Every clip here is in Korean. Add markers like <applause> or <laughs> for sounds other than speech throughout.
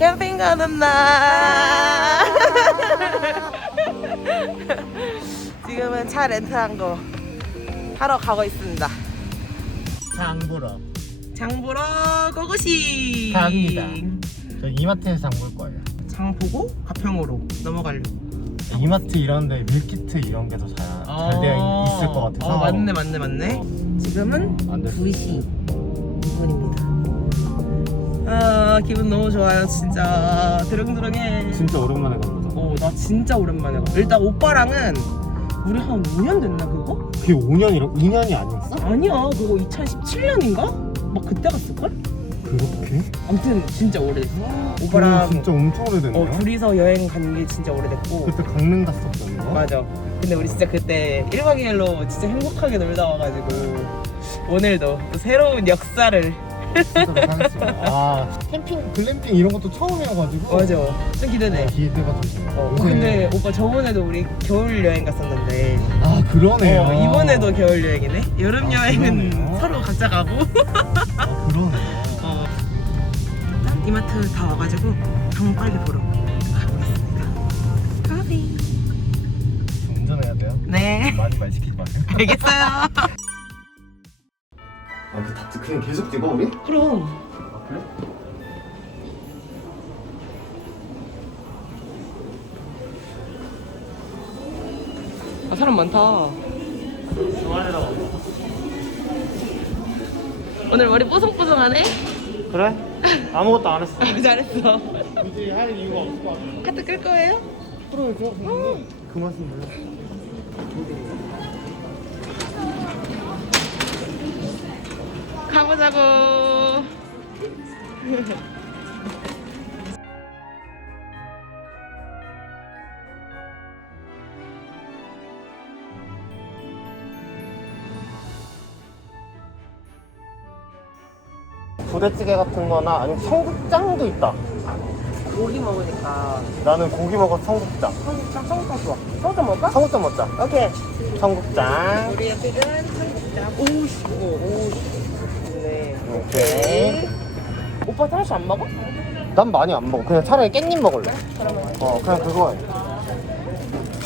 캠핑 가는 날. <laughs> 지금은 차 렌트한 거 하러 가고 있습니다. 장 보러 장 보러 고고시. 갑니다. 저 이마트에서 장볼 거예요. 장 보고 가평으로 넘어가려고. 이마트 이런데 밀키트 이런 게 더 잘 잘 되어 있- 있을 것 같아서. 어, 맞네, 맞네, 맞네. 지금은 안 됐어. 2시 2분입니다. 아, 기분 너무 좋아요, 진짜. 드릉드릉해. 진짜 오랜만에 가보자. 어, 나 진짜 오랜만에 가. 일단 오빠랑은 우리 한 5년 됐나, 그거? 그게 5년이라 2년이 아니었어? 아니야, 그거 2017년인가? 막 그때 갔을걸? 그렇게? 아무튼 진짜 오래됐어. 오빠랑 진짜 엄청 오래됐네요. 어, 둘이서 여행 간 게 진짜 오래됐고. 그때 강릉 갔었던 거. 맞아. 근데 우리 진짜 그때 1박 2일로 진짜 행복하게 놀다 와가지고 오늘도 또 새로운 역사를 아 캠핑 글램핑 이런 것도 처음이어가지고. 맞아. 좀 기대돼. 기대가 좀. 어, 근데 오빠 저번에도 우리 겨울 여행 갔었는데 아 그러네요. 어, 이번에도 겨울 여행이네. 여름 아, 여행은 그러네요. 서로 각자 가고. 아 그러네요. 어. 일단 이마트 다 와가지고 장 빨리 보러 가보겠습니다. 가비. 운전해야 돼요? 네. 많이 말 시키지 마세요. 알겠어요. 아 그 다트 그냥 계속 찍어 우리? 그럼. 아 그래? 아 사람 많다. 좋아해라. 오늘 머리 뽀송뽀송하네. 그래? 아무것도 안 했어. 아, <laughs> 잘했어. 굳이 할 이유가 없을 것 같아. 카트 끌 거예요? 근데 그 맛은 뭐야? 가보자고. 부대찌개 같은 거나 아니면 청국장도 있다. 고기 먹으니까 나는 고기 먹어 청국장. 청국장 청국장 좋아. 청국장 먹을까? 청국장 먹자. 오케이. 청국장. 우리의 필은 청국장. 오우 씨. 오우 씨. 네. 오케이. 오빠 차라리 안 먹어? 난 많이 안 먹어. 그냥 차라리 깻잎 먹을래. 그러면 어, 그냥 그거 해.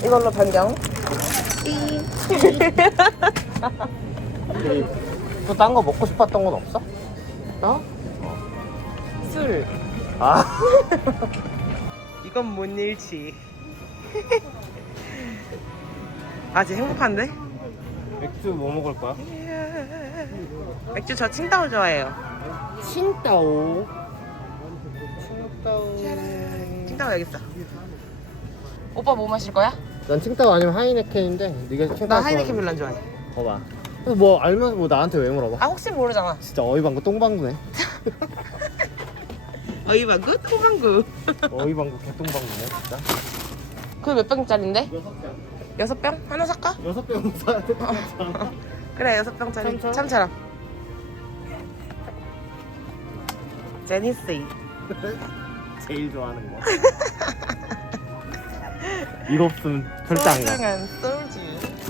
이걸로 변경. 또 딴 거 먹고 싶었던 건 없어? 어? 술. 아. <laughs> 이건 못 잃지. 아, 진짜 행복한데? 맥주 뭐 먹을 거야? 맥주 저 칭따오 좋아해요. 칭따오. 칭따오. 칭따오 여기 있어. 오빠 뭐 마실 거야? 난 칭따오 아니면 하이네켄인데 네가 칭따오 나 하이네켄 별로 안 좋아해. 봐봐. 그래서 뭐 알면서 뭐 나한테 왜 물어봐? 아 혹시 모르잖아. 진짜 어이방구 똥방구네. <laughs> 어이방구, 토방구. <laughs> 어이방구 개똥방구네 진짜. 그게 몇 병짜린데? 여섯 병. 여섯 병? 하나 살까? 여섯 병 사야 돼. <laughs> 그래 여섯 병짜리. 참처럼? 참처럼. 제니스이. <laughs> 제일 좋아하는 거. <laughs> 이거 없으면 절대 안 가. 소중한 소주.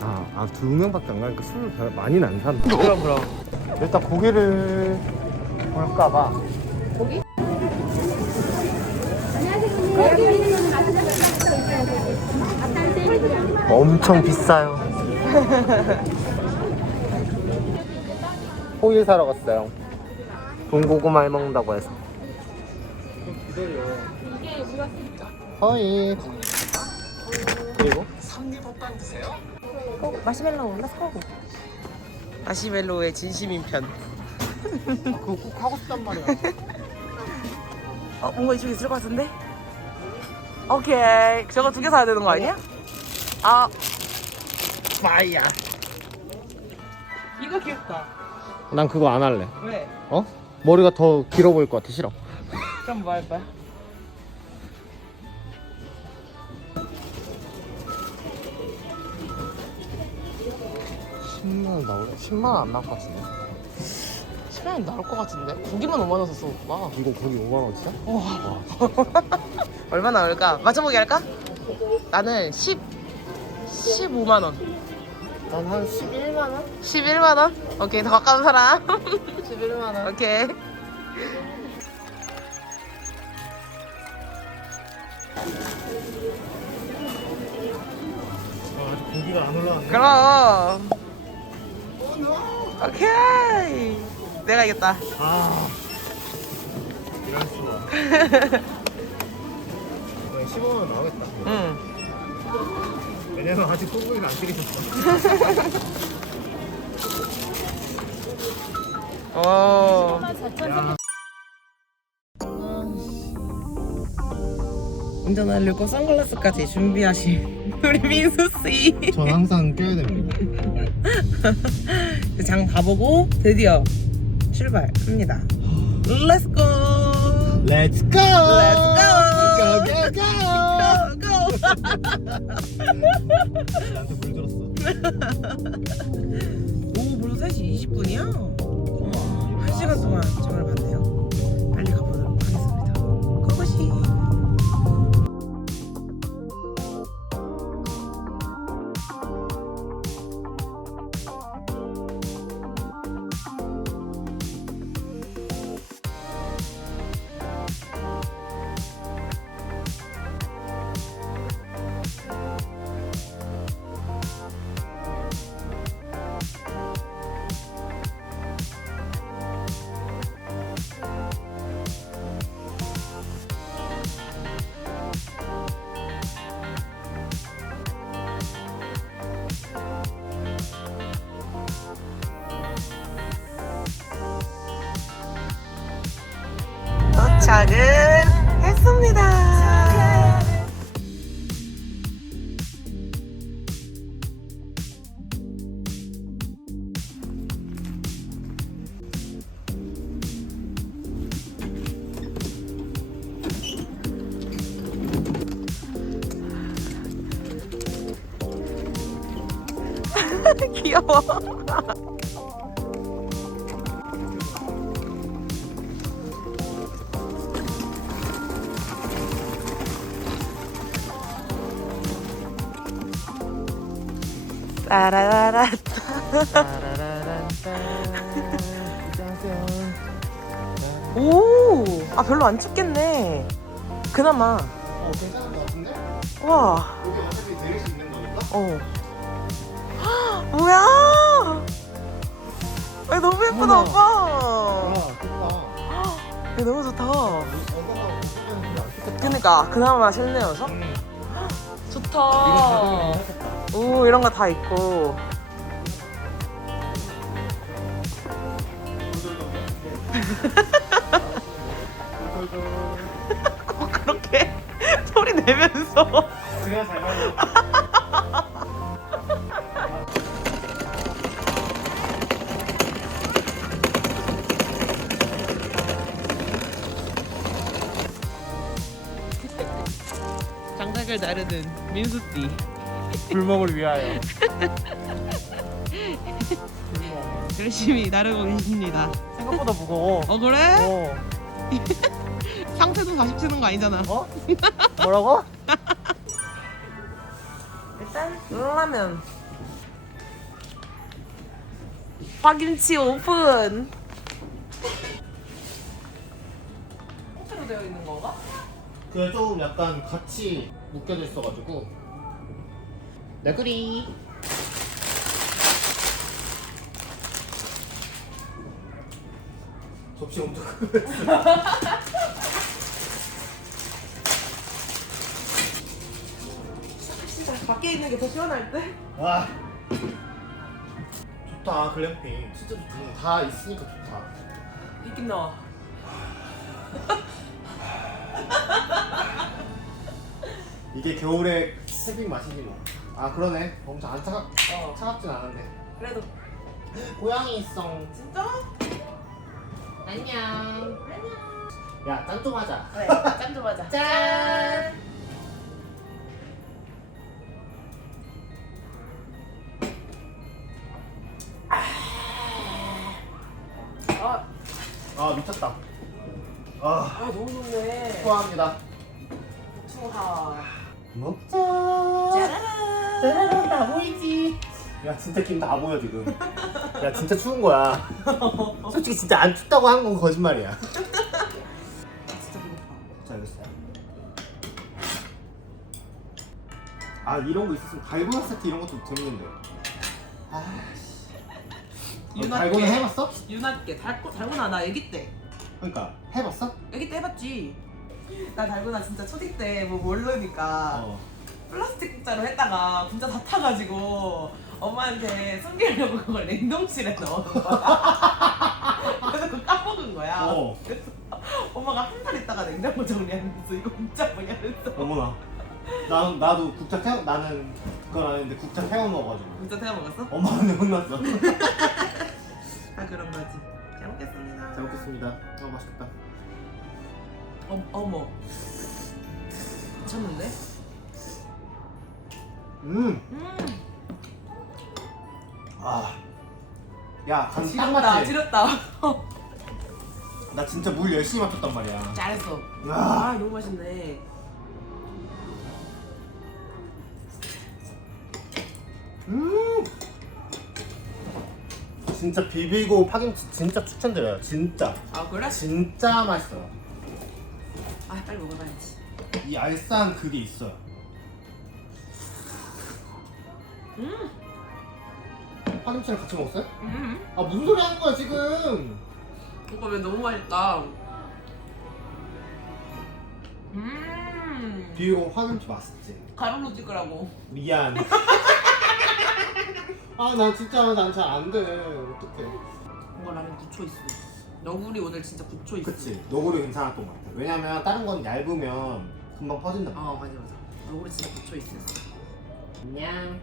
아, 아, 두 명밖에 안 가니까 술을 별- 많이는 안 사는. <laughs> 그럼 그럼. 일단 고기를 볼까봐. 고기? 엄청 비싸요. 호일 사러 갔어요. 군고구마 해 먹는다고 해서. 허이. 그리고 어, 마시멜로 올라 사고. 마시멜로의 진심인 편. 그거 꼭 하고 싶단 말이야. 어, 뭔가 이쪽에 있을 것 같은데? 오케이. 저거 두 개 사야 되는 거 아니야? 아, 파이야. 이거 귀엽다. 난 그거 안 할래. 왜? 어? 머리가 더 길어 보일 것 같아. 싫어. 그럼 뭐 할 거야? 십 10만 원 나올 10만 원 안 나올 것 같은데. 10만 나올 것 같은데? 고기만 5만 원 샀어, 오빠. 이거 거기 5만 원이야? 와. <laughs> 얼마 나올까? 맞춰보기 할까? 나는 10, 15만 원. 난 한 11만 원? 11만 원? 오케이, 더 가까운 사람. <laughs> 11만 원. 오케이. 아, 아직 고기가 안 올라왔네. 그럼. 오케이. 내가 이겼다. 아. 이럴 수가. <laughs> 이거 15만 원 나오겠다. 응. 왜냐면 아직 소고기를 안 끓이셨어. 오. <laughs> 야, 운전하려고 선글라스까지 준비하신 <laughs> 우리 민수 씨. 전 항상 껴야 됩니다. <laughs> 장 가보고 드디어 출발합니다. Let's go. Let's go! Let's go! go, go, Go, go! 나한테 물 들었어. go. 오, 벌써 3시 20분이야? 1시간 동안 장을 봤네요. 도착을 했습니다. <laughs> <laughs> 귀여워. 따라라라. 오, 아 별로 안 춥겠네. 그나마. 어, 괜찮은 것 같은데? 와, 여기 어차피 내릴 수 있는 거니까? 어. 헉, 뭐야? 아 너무 예쁘다 어머나. 오빠. 아, 좋다. 야, 너무 좋다. 얼마나 웃으면 안 좋겠다. 그니까 그나마 실내여서 음, 좋다. 이거 하겠다. 오 이런 거 다 있고. 꼭 <laughs> 그렇게 소리 내면서. 장작을 나르는 민수띠. 불먹을 위하여. <laughs> 열심히 나르고 계십니다. 생각보다 무거워. 어 그래? 어. <laughs> 상태도 40 치는 거 아니잖아. 어? 뭐라고? <laughs> 일단 라면. 파김치 오픈. 통째로 되어 있는 건가? 그게 좀 약간 같이 묶여져 있어가지고. 너구리. 접시 엄청 크고 밖에 있는 게 더 시원할 때? 와 좋다 글램핑 진짜 좋다 음, 다 있으니까 좋다 있긴 나와. 이게 겨울에 세빙 맛이지 뭐 아 그러네 엄청 안 차갑, 어. 차갑진 않은데 그래도 고양이 있어 진짜? 안녕 야짠 좀 하자 그래. 짠좀 하자. <laughs> 짠. 아, 아 미쳤다 아 아 너무 좋네. 좋아합니다 투하. 먹자. 짜라란 다 보이지 야 진짜 김 다 보여 지금 야 진짜 추운 거야 솔직히 진짜 안 춥다고 하는 건 거짓말이야 진짜 배고파. 자 여기 있어요 아 이런 거 있었으면 달고나 세트 이런 것도 재밌는데. 아, 씨. 너 달고나 해봤어? 유난게 달고 달고나 나 아기 때 그러니까 해봤어? 아기 때 해봤지. 나 달고나 진짜 초딩 때뭐 모르니까 어. 플라스틱 국자로 했다가 진짜 다 타가지고 엄마한테 숨기려고 그걸 냉동실에 넣은 거야. <laughs> 그래서 그거 까먹은 거야. 어. 그래서 엄마가 한 달 있다가 냉장고 정리하면서 이거 국자 뭐냐 그랬어. 어머나. 나 나도 국자 태워 나는 그건 아닌데 국자 태워 먹어가지고. 국자 태워 먹었어? 엄마한테 혼났어. <laughs> 아 그런 거지. 잘 먹겠습니다. 잘 먹겠습니다. 어 맛있겠다. 어, 어머. 미쳤는데? 음. 음. 아. 야, 간딱 지렸다. 맞지? 지렸다. <laughs> 나 진짜 물 열심히 맞췄단 말이야. 잘했어. 아. 아 너무 맛있네. 음. 진짜 비비고 파김치 진짜 추천드려요. 진짜. 아 그래? 진짜 맛있어요. 아 빨리 먹어봐야지. 이 알싸한 그게 있어요. 음. 파김치랑 같이 먹었어요? 음. 아 무슨 소리 하는 거야 지금? 이거 왜 너무 맛있다. 음. 비비고 파김치 맛있지. 가로로 찍으라고. 미안. <laughs> 아 나 진짜 난 잘 안 돼. 어떡해. 뭔가 라면 붙여 있어. 너구리 오늘 진짜 붙여 있어. 그치. 너구리 괜찮았던 것 같아. 왜냐면 다른 건 얇으면 금방 퍼진다. 어 맞아 맞아. 너구리 진짜 붙여 있어. 냥. 냥.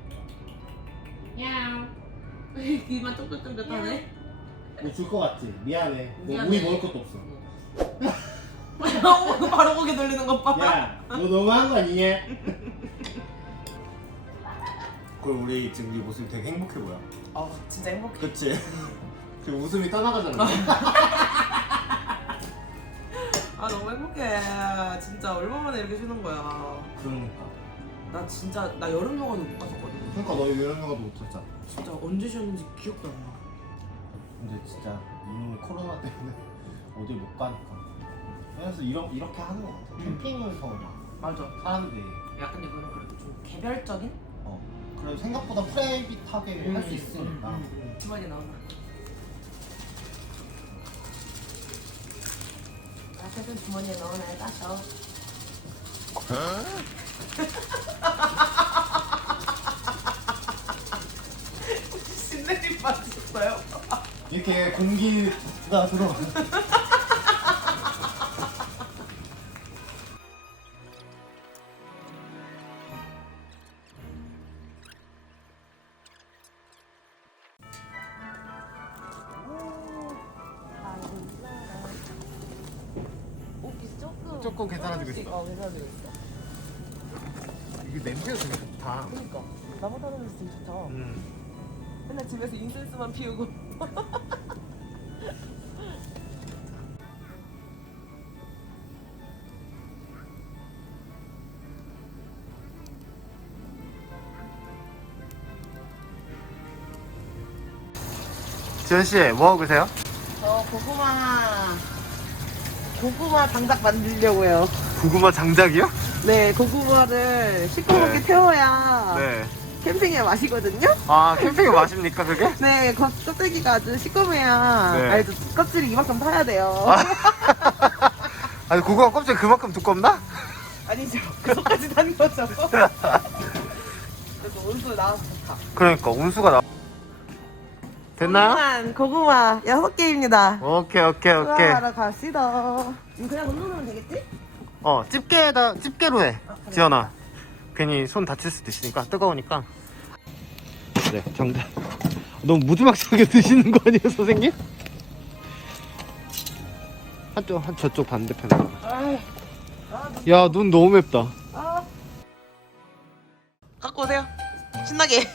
<laughs> 귀만 쫑긋쫑긋하네. 뭐줄것 같지? 미안해. 너 미안해. 우리 먹을 것도 없어. <laughs> 바로 고개 돌리는 것 봐. 야, 너 너무한 거 아니냐? 그럼 우리 지금 이 모습이 되게 행복해 보여. 어 진짜 행복해. 그치? 그 웃음이 떠나가잖아. <laughs> 아 너무 행복해. 진짜 얼마만에 이렇게 쉬는 거야. 그러니까. 나 진짜 나 여름 휴가도 못 갔었거든. 그러니까 너 이런 영화도 못했잖아. 진짜 언제 쉬었는지 기억도 안 나. 근데 진짜 이놈의 코로나 때문에 <laughs> 어디 못 가니까. 그래서 이런 이렇게 하는 거 같아. 음. 캠핑을 더막 맞아. 사람들이 약간 이거는 그래도 좀 개별적인 어 그래도 생각보다 프라이빗하게 할 수 있으니까. 음, 주머니 나오나. 따뜻한 주머니에 넣어놔야 따셔. <laughs> 신내림 맞으셨어요? 이렇게 공기가 들어가. 조금 괜찮아지고 있어. 어 괜찮아지고 있어. 이게 냄새가 되게 좋다. 그러니까 나보다는 진짜 좋다. 음. 맨날 집에서 인센스만 피우고. <laughs> 지현 씨, 뭐 하고 계세요? 저 고구마 고구마 장작 만들려고요. 고구마 장작이요? 네, 고구마를 시커멓게 네. 태워야 네. 캠핑의 맛이거든요. 아, 캠핑이 맛입니까, 그게? <laughs> 네, 겉, 껍데기가 아주 시꺼매야. 네. 아니, 껍질이 이만큼 타야 돼요. <laughs> 아니, 고구마 껍질 그만큼 두껍나? <laughs> 아니죠. 그것까지 단 거죠. 그래서 온수 나와서 좋다. 그러니까, 운수가 나. 됐나요? 고구마, 고구마 여섯 개입니다. 오케이, 오케이, 오케이. 수확하러 갑시다. 지금 그냥 건너면 되겠지? 어, 집게에다, 집게로 해. 지연아. 괜히 손 다칠 수도 있으니까, 뜨거우니까. 네, 정답. 너무 무지막지하게 <laughs> 드시는 거 아니에요, 선생님? 한쪽, 한 저쪽 반대편으로. 아, 아, 야, 눈 너무 맵다. 아. 갖고 오세요. 신나게.